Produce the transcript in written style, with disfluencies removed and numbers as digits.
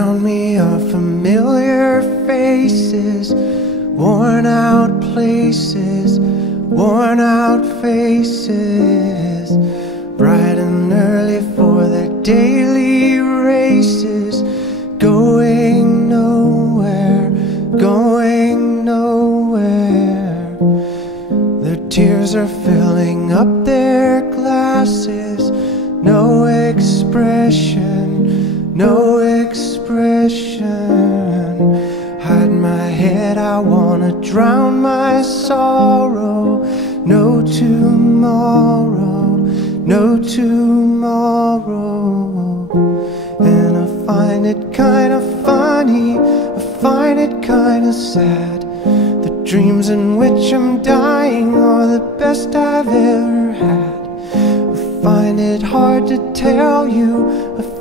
Around me are familiar faces, worn out places, worn out faces, bright and early for their daily races, going nowhere, going nowhere. Their tears are filling up their glasses, no expression, no expression. Hide my head, I wanna drown my sorrow. No tomorrow, no tomorrow. And I find it kinda funny, I find it kinda sad. The dreams in which I'm dying are the best I've ever had. I find it hard to tell you,